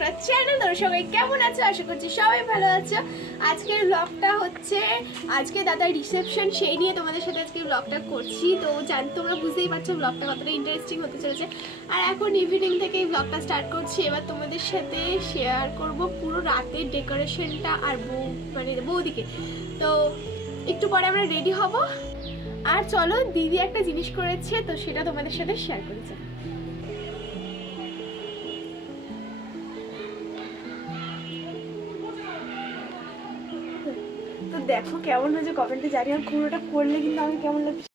Back to channel. তোমরা সবাই কেমন আছো? আশা করছি সবাই ভালো আছো। আজকের ব্লগটা হচ্ছে আজকে দাদার রিসেপশন, সেই নিয়ে তোমাদের সাথে আজকে ব্লগটা করছি। তো তোমরা বুঝতেই পারছো ব্লগটা কতটা ইন্টারেস্টিং হতে চলেছে। আর এখন ইভিনিং থেকে এই ব্লগটা স্টার্ট করছি। এবার তোমাদের সাথে শেয়ার করব পুরো রাতের ডেকোরেশনটা আর বৌদিকে। তো একটু পরে আমরা রেডি হব। আর চলো, দিদি একটা জিনিস করেছে, তো সেটা তোমাদের সাথে শেয়ার করেছে। তো দেখো কেমন হয়েছে কমেন্টে জানি। আর পুরোটা করলে কিন্তু আমি কেমন লাগছে।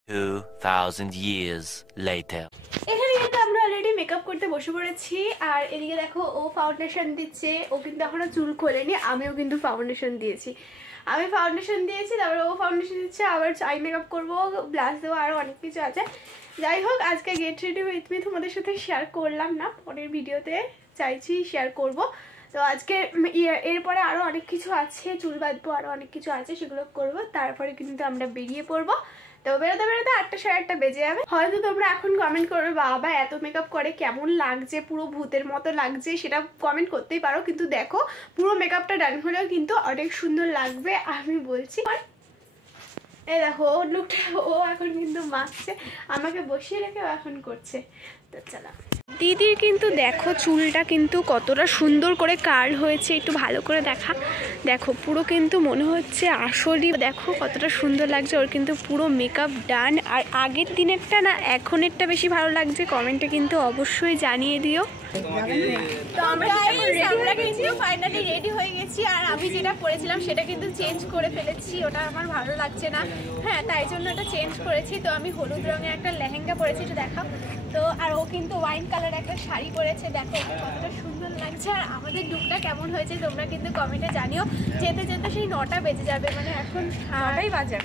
2000 years later এখানে কিন্তু আমরা অলরেডি মেকআপ করতে বসে পড়েছি। আর এদিকে দেখো ও ফাউন্ডেশন দিচ্ছে। ও কিন্তু এখনো চুল খোলেনি, আমিও কিন্তু ফাউন্ডেশন দিয়েছি। আমি ফাউন্ডেশন দিয়েছি, তারপরে ও ফাউন্ডেশন দিচ্ছে, আবার আই মেকআপ করবো, ব্লাশ দেবো, আরও অনেক কিছু আছে। যাই হোক, আজকে গেট রেডি উইথ মি তোমাদের সাথে শেয়ার করলাম না, পরের ভিডিওতে চাইছি শেয়ার করব। তো আজকে এরপরে আরও অনেক কিছু আছে, চুল বাঁধবো, আরও অনেক কিছু আছে, সেগুলো করব। তারপরে কিন্তু আমরা বেরিয়ে পড়বো। তো বেরোতে বেরোতে 8টা সাড়ে 8টা বেজে যাবে। হয়তো তোমরা এখন কমেন্ট করবে বাবা এত মেকআপ করে কেমন লাগছে, পুরো ভূতের মতো লাগছে, সেটা কমেন্ট করতেই পারো। কিন্তু দেখো পুরো মেকআপটা ডান হলেও কিন্তু অনেক সুন্দর লাগবে, আমি বলছি। এই দেখো ওর লুকটা, ও এখন কিন্তু মাখছে, আমাকে বসিয়ে রেখে এখন করছে। তো চলো, দিদির কিন্তু দেখো চুলটা কিন্তু কতটা সুন্দর করে কার্ল হয়েছে, একটু ভালো করে দেখো পুরো কিন্তু মনে হচ্ছে আসলই। দেখো কতটা সুন্দর লাগছে, ওর কিন্তু পুরো মেকআপ ডান। আর আগের দিনেরটা না এখনেরটা বেশি ভালো লাগছে? কমেন্টে কিন্তু অবশ্যই জানিয়ে দিও। তো আমরা কিন্তু ফাইনালি রেডি হয়ে গেছি। আর আমি যেটা পরেছিলাম সেটা কিন্তু চেঞ্জ করে ফেলেছি, ওটা আমার ভালো লাগছে না। হ্যাঁ, তাই জন্য এটা চেঞ্জ করেছি। তো আমি হলুদ রঙের একটা লেহেঙ্গা পরেছি, এটা দেখাও তো। আর ও কিন্তু ওয়াইন কালার একটা শাড়ি পরেছে, দেখো কতটা সুন্দর লাগছে। আর আমাদের লুকটা কেমন হয়েছে তোমরা কিন্তু কমেন্টে জানিও। যেতে যেতে সেই 9টা বেজে যাবে, মানে এখন 9টাই বাজে,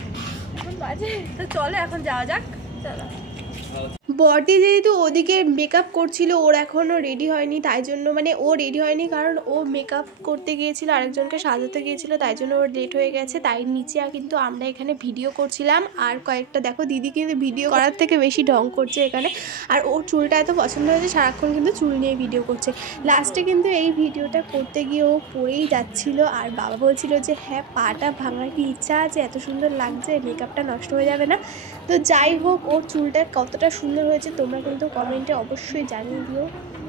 এখন বাজে। তো চলো এখন যাওয়া যাক, চলো। বডি যেহেতু ওদিকে মেকআপ করছিল, ওর এখনও রেডি হয়নি, তাই জন্য মানে ও রেডি হয়নি কারণ ও মেকআপ করতে গিয়েছিল, আরেকজনকে সাজাতে গিয়েছিল, তাই জন্য ওর লেট হয়ে গেছে। তাই নিচে কিন্তু আমরা এখানে ভিডিও করছিলাম। আর কয়েকটা দেখো দিদি কিন্তু ভিডিও করার থেকে বেশি ঢং করছে এখানে। আর ওর চুলটা এত পছন্দ হয়েছে, সারাক্ষণ কিন্তু চুল নিয়ে ভিডিও করছে। লাস্টে কিন্তু এই ভিডিওটা করতে গিয়ে ও পড়েই যাচ্ছিল। আর বাবা বলছিল যে হ্যাঁ পাটা ভাঙার কি ইচ্ছা আছে, এত সুন্দর লাগছে, মেকআপটা নষ্ট হয়ে যাবে না। তো যাই হোক, ওর চুলটা কতটা সুন্দর হয়েছে তোমরা কিন্তু কমেন্টে অবশ্যই জানিয়ে দিও।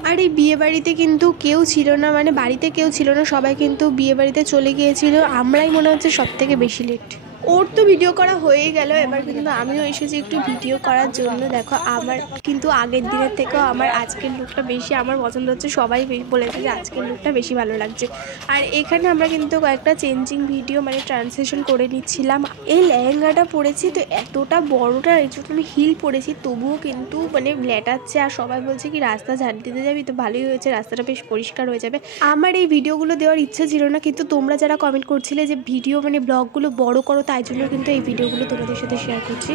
আর এই বিয়ে বাড়িতে কিন্তু কেউ ছিল না, মানে বাড়িতে কেউ ছিল না, সবাই কিন্তু বিয়ে বাড়িতে চলে গিয়েছিল। আমরাই মনে হচ্ছে সব থেকে বেশি লেট। ওর তো ভিডিও করা হয়ে গেল, এবার কিন্তু আমিও এসেছি একটু ভিডিও করার জন্য। দেখো আমার কিন্তু আগের দিনের থেকেও আমার আজকের লুকটা বেশি আমার পছন্দ হচ্ছে, সবাই বলেছে যে আজকের লুকটা বেশি ভালো লাগছে। আর এখানে আমরা কিন্তু কয়েকটা চেঞ্জিং ভিডিও মানে ট্রান্সলেশন করে নিচ্ছিলাম। এই লেহেঙ্গাটা পরেছি তো এতটা বড়টা, এই জন্য আমি হিল পরেছি, তবুও কিন্তু মানে ল্যাটাচ্ছে। আর সবাই বলছে কি রাস্তা ঝাড় দিতে যাবি, তো ভালোই হয়েছে, রাস্তাটা বেশ পরিষ্কার হয়ে যাবে। আমার এই ভিডিওগুলো দেওয়ার ইচ্ছা ছিল না, কিন্তু তোমরা যারা কমেন্ট করছিলে যে ভিডিও মানে ব্লগগুলো বড় করো, তাই জন্য কিন্তু এই ভিডিওগুলো তোমাদের সাথে শেয়ার করছি।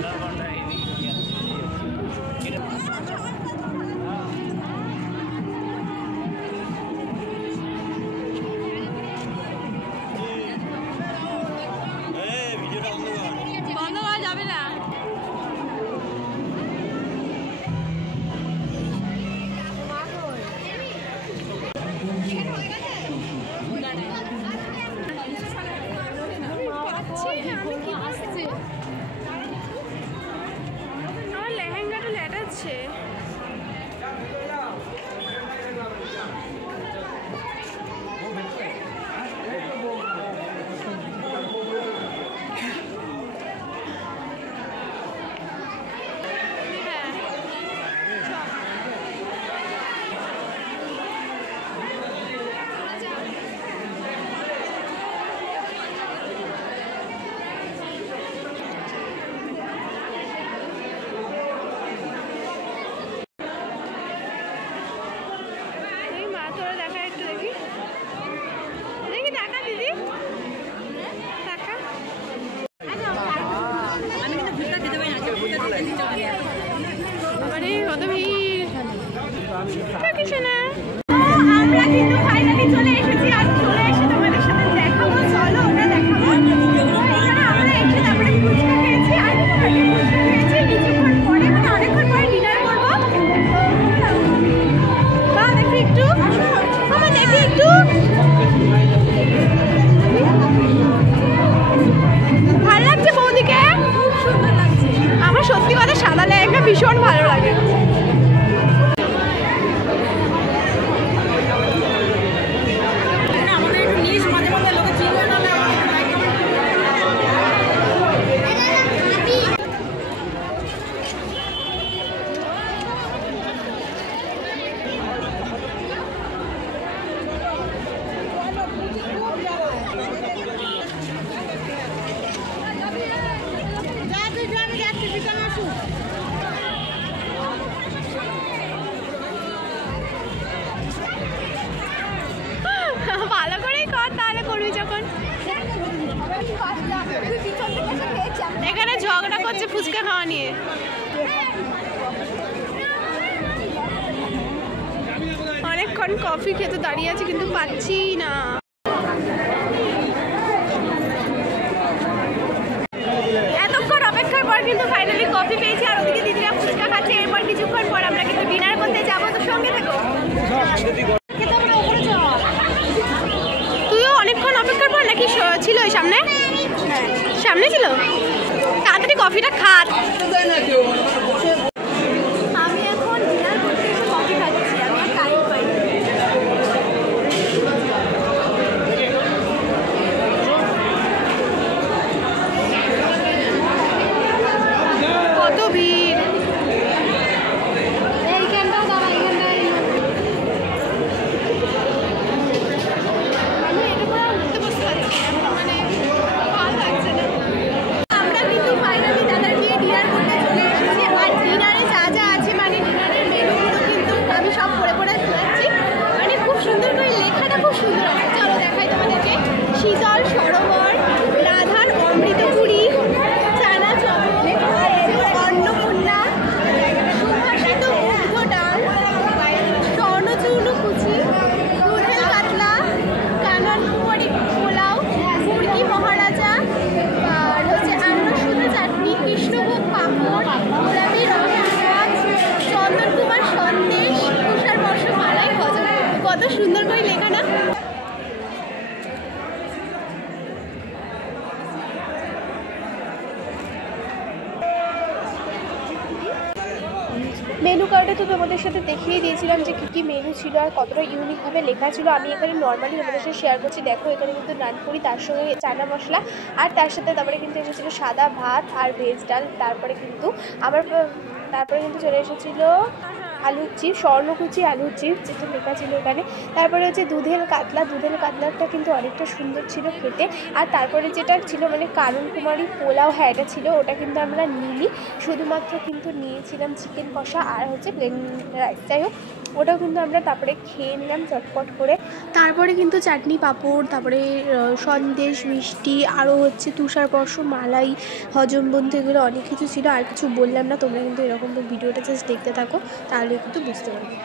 আমার লেহেঙ্গাটা লেটাচ্ছে। আমরা কিন্তু ফাইনালি চলে এসেছি। আর চলে এসে তোমাদের সাথে দেখাবো, চলো ওটা দেখাবো। আমরা এসে তারপরে ফুচকা খেয়েছি, আর ফুচকা খেয়েছি কিছুক্ষণ পরে, মানে অনেকক্ষণ পরে ডিনার করবো। বা দেখি একটু, আমার দেখি একটু করছে ফুচকা খাওয়া নিয়ে। অনেকক্ষণ কফি খেতে দাঁড়িয়ে আছে কিন্তু পাচ্ছি না। এতক্ষণ অপেক্ষার পর কিন্তু ফাইনালি কফি পেয়েছি আর ওদিকে দিদিরা ফুচকা খাচ্ছে। এরপর কিছুক্ষণ পর আমরা কিন্তু ডিনার করতে যাবো, তো সঙ্গে থেকো। তুইও অনেকক্ষণ অপেক্ষার পর নাকি ছিল ওই সামনে? সামনে ছিল। তাড়াতাড়ি কফিটা খা। আমি এখন ডিনার করতে এসে কফি খাচ্ছি, আমি আর টাইম পাই। কত ভিড়! এইখানটাও দাঁড়া, এইখানটায় আমি এটা করে উঠতে বসতে পারছি না, মানে ভালো লাগছে না। আমরা কিন্তু ফাইনালি দাদার বিয়ে ডিনার করতে চলে এসেছি। আর ডিনারে যা যা আছে, মানে ডিনারের মেনুগুলো কিন্তু আমি সব পড়ে পড়ে শোনাচ্ছি। মানে খুব সুন্দর করে লেখাটা খুব সুন্দর আছে। চলো দেখাই তোমাদেরকে। শীতল সরোবর, রাধার অমৃতপুরী, চানা চমক, অন্নপূর্ণা, সুভাষিত মুগ্ধ ডাল, স্বর্ণচূর্ণ কুচি, দুধের কাতলা, কানন কুমারী পোলাও, মুরগি মহারাজা, আর হচ্ছে আন্নসূত্র চাটনি, কৃষ্ণভোগ পাঁপড়, গোলাপি রসের ভাত, চন্দন কুমার সন্দেশ, তুষার বর্ষ মালাই ভজন। কত সুন্দর করে লেখা না? মেনু কার্ডে তো তোমাদের সাথে দেখিয়ে দিয়েছিলাম যে কী কী মেনু ছিল আর কতটা ইউনিকভাবে লেখা ছিল। আমি এখানে নর্মালি তোমাদের সাথে শেয়ার করছি। দেখো এখানে কিন্তু নানপুরি, তার সঙ্গে চানা মশলা, আর তার সাথে তারপরে কিন্তু এসেছিলো সাদা ভাত আর ভেজ ডাল। তারপরে কিন্তু চলে এসেছিলো আলুর চিপস, স্বর্ণকুচি আলুর চিপস, যেটা লেখা ছিল এখানে। তারপরে হচ্ছে দুধের কাতলা, দুধের কাতলাটা কিন্তু অনেকটা সুন্দর ছিল খেতে। আর তারপরে যেটা ছিল মানে কানন কুমারী পোলাও, হ্যাঁ এটা ছিল, ওটা কিন্তু আমরা নিইনি, শুধুমাত্র কিন্তু নিয়েছিলাম চিকেন কষা আর হচ্ছে প্লেন রাইস। যাই হোক, ওটাও কিন্তু আমরা তারপরে খেয়ে নিলাম চটপট করে। তারপরে কিন্তু চাটনি পাঁপড়, তারপরে সন্দেশ, মিষ্টি, আরও হচ্ছে তুষারবর্ষ মালাই, হজমবন্ধু, এগুলো অনেক কিছু ছিল। আর কিছু বললাম না, তোমরা কিন্তু এরকম ভিডিওটা জাস্ট দেখতে থাকো, তাহলে কিন্তু বুঝতে পারবে।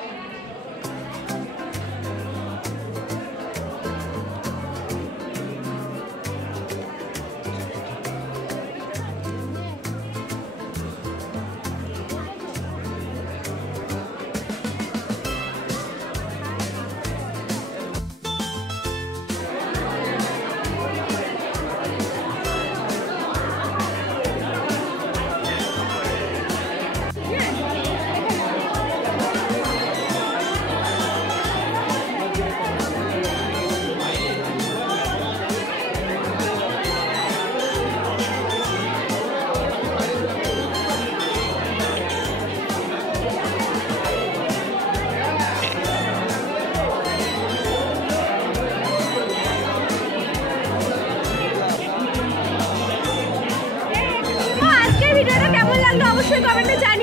ভিডিওটা কেমন লাগলো অবশ্যই কমেন্টে জানিও।